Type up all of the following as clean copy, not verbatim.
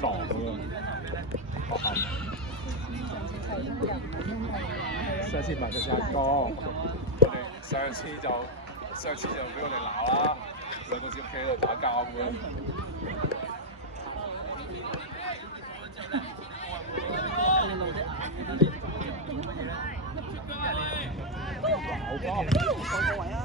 撞咁樣。上次唔係就阿哥，我哋上次就俾我哋鬧啦，兩個小企喺度打交咁樣。好波！個位啊！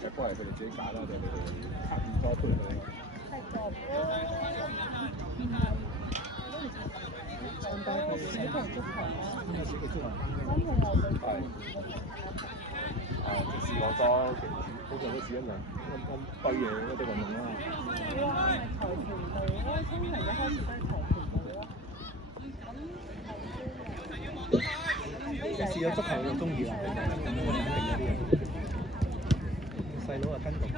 踢波係佢哋自己揀啦，定係你哋刻意多配佢哋？就試過多，通常都試一兩堆嘢嗰啲運動啦。哇！跆拳道咯，通常一開始都係跆拳道咯。你試咗足球就中意啦，細佬啊跟個波。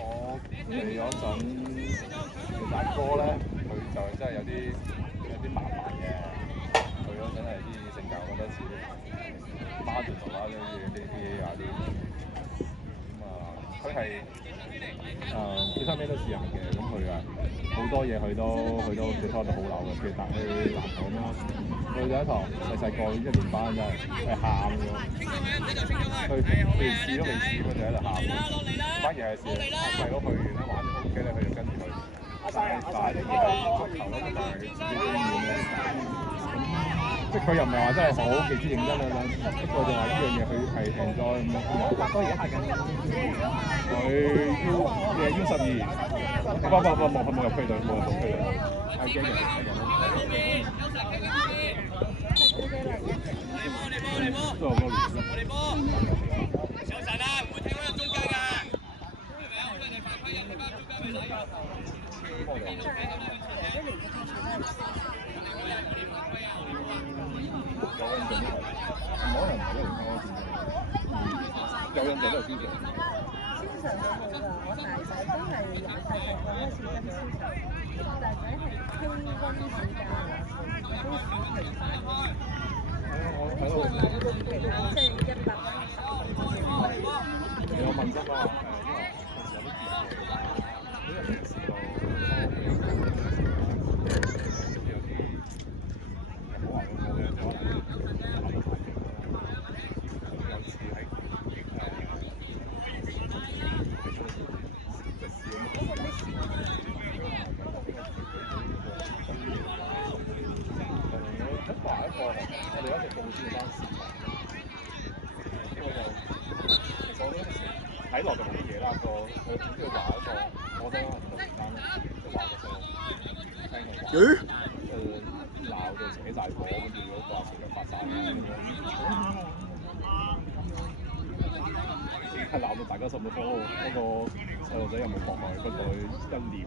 我嚟嗰陣大哥咧，佢就真係有啲麻煩嘅。佢嗰陣係啲性格，我覺得似孖住頭啦，啲啊啲。咁佢係佢收尾都試人嘅，咁佢啊好多嘢佢都接收得好流嘅，譬如打去籃球咁啦。佢有一堂細個1年班真係喊喎，佢連試都未試過就喺度喊，反而係試細佬去完咧玩咗 OK 咧，佢就跟住佢帶啲足球咯，同埋自己經驗咧。即係佢又唔係話真係好極之認真啦，不過就話呢樣嘢佢係 enjoy 咁樣。大哥而家係緊佢 U12，冇入區隊，冇入區隊，係驚人係咁。都有多年啦。上神啊，唔會踢開入中間㗎。有印象都係邊嘅？超常都冇㗎，我大仔都係由細個開始跟超常，我大仔係青溫暑假都暑期班，即係100蚊。有問心啊！睇落就冇乜嘢啦，佢總之話一個，我覺得係突然間就話個聽佢講，鬧到扯晒火，跟住嗰個阿成就發晒咁樣，係鬧到大家心都慌，嗰個細路仔又冇國內，不過1年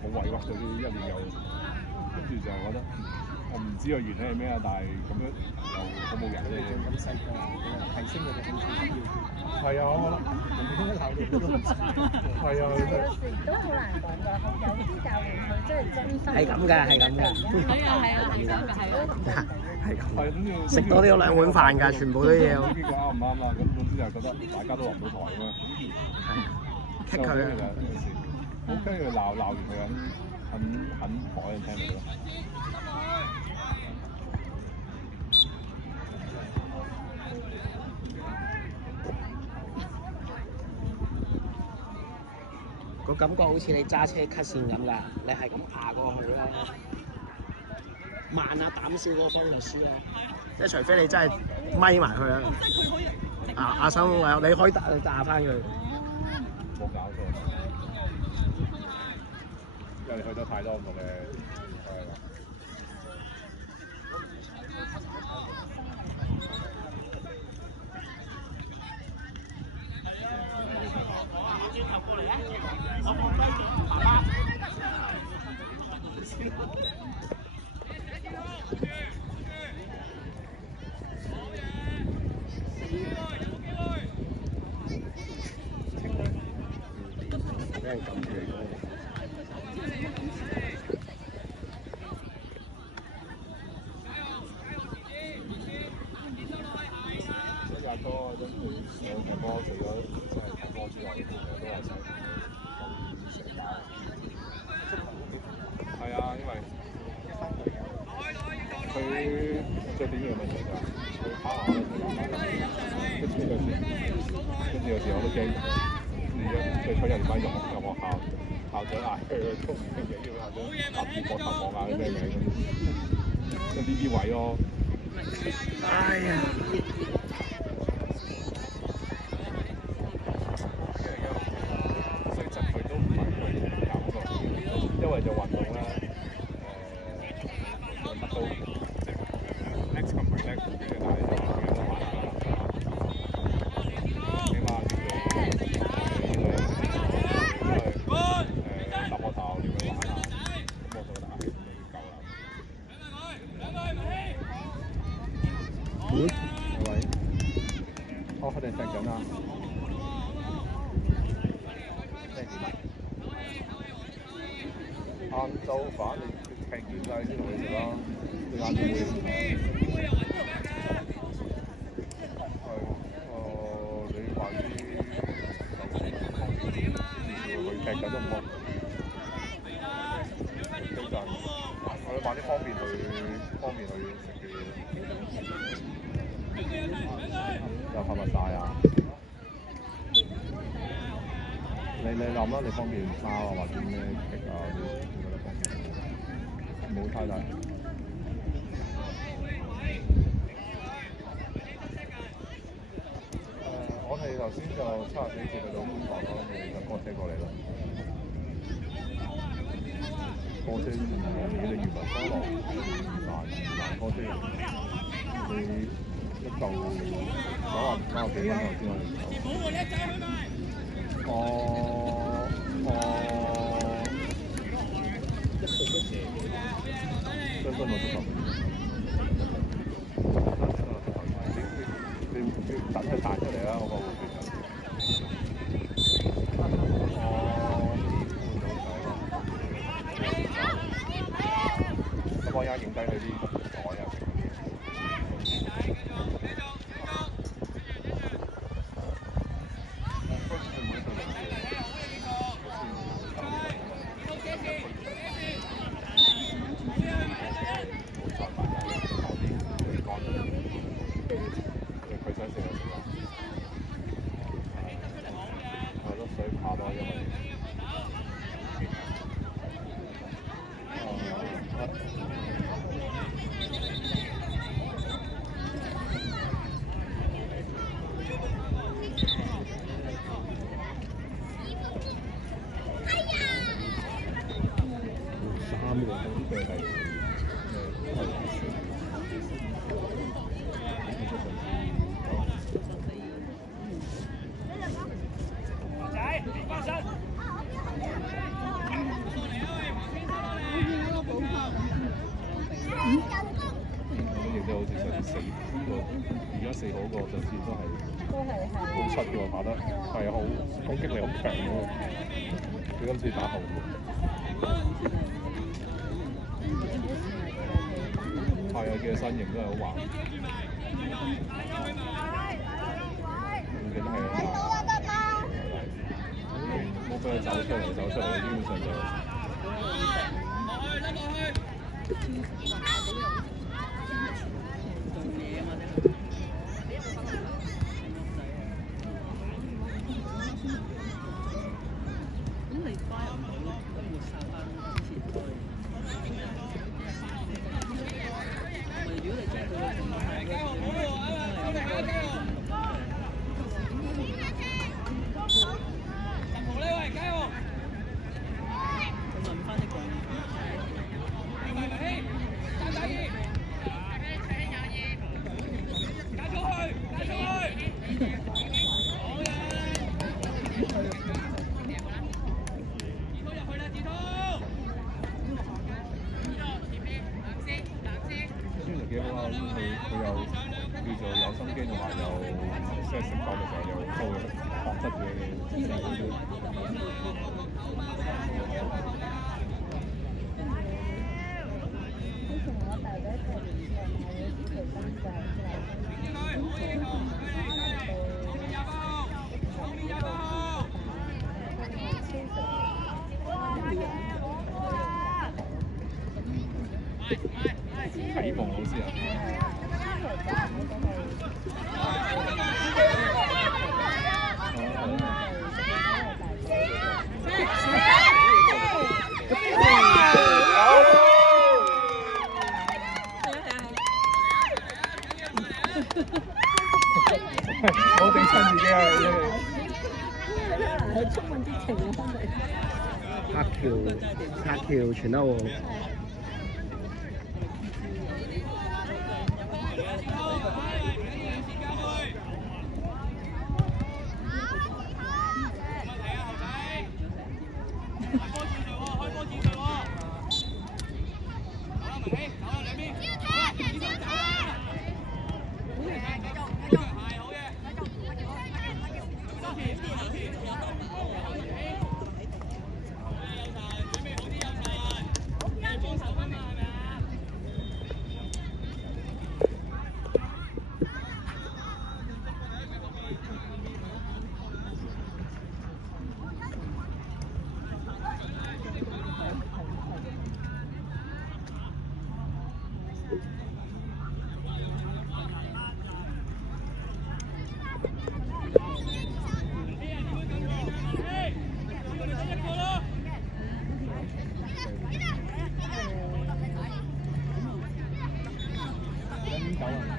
好委屈嗰啲1年又，跟住就覺得。我唔知個原理係咩啊，但係咁樣又好冇人咧。咁細個提升佢哋興趣要。係啊，我覺得係啊，有時都好難講㗎，有啲教練佢真係真心。係咁㗎，係咁㗎。係咁。食多啲嗰2碗飯㗎，全部都要。結果啱唔啱啊？咁總之就覺得大家都落唔到台咁樣。係。棘佢啊！我跟住鬧完佢肯講人聽到咯。個感覺好似你揸車 cut 線咁㗎，你係咁爬過去咧，慢啊膽小嗰個方就輸啊！即係除非你真係咪埋佢啊！阿生話你可以炸翻佢。冇搞錯，因為你去咗太多唔同嘅俾人撳住嚟講。新加坡跟住有踢波，除咗即係踢波之外，我都有手社交。係啊，因為佢最典型嘅問題就係佢跑下跟住有時我都驚，佢坐人班入學校校長嗌佢都唔聽嘅，叫校長搭住膊頭望嗌咩名咁，即係呢啲位咯。哎呀！雖則佢都唔係佢搞過，因為做運動咧，乜都即係叻就唔係叻嘅，但係都玩下。起碼叫做搭個頭叫佢玩下，咁我就打氣咁就夠啦。係咪？哦，佢哋踢緊啊！晏晝飯你踢完晒先同佢食啦，你晏晝會係你話啲佢踢緊都唔好，基本我哋買啲方便去食嘅嘢，又係咪晒啊？你諗啦，你方便抄啊或者咩劇啊嗰啲，你覺得方便？冇太大。我哋頭先就74次去到觀塘咯，你就波車過嚟咯。波車你原來收落難波車，你一嚿90幾蚊頭先我哋走。相信我足球。你等佢彈出嚟啦，我個會員。咁我而家影低佢啲袋啊，食嗰啲。而家4號嗰個就算都係好出嘅喎，打得係好攻擊力好強喎。佢今次打後援，係啊，嘅身形都係好橫。唔記得係啊，冇俾佢走出嚟，基本上就。幾好啊！佢又叫做有心機，同埋又即係食飯嘅時候又做學質嘅。啟蒙老師啊！我整親自己啊！係充滿激情嘅黑橋傳得喎。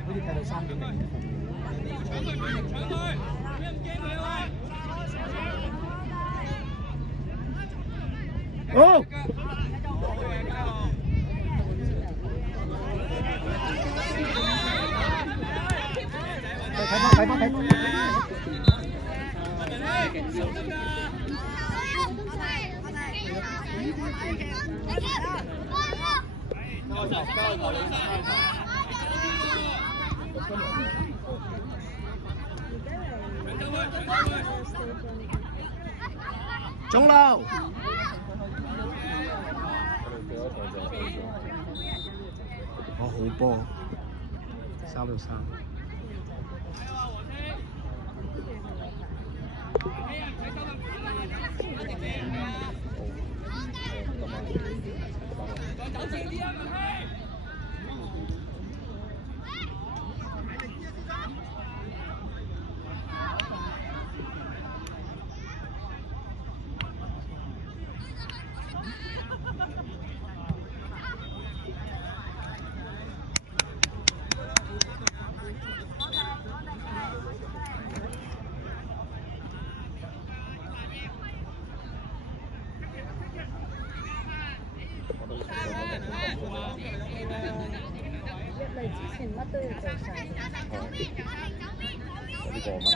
好似睇到3.0。好。睇翻。中路。好波，3-3。入嚟之前乜都要做晒。呢個乜都冇上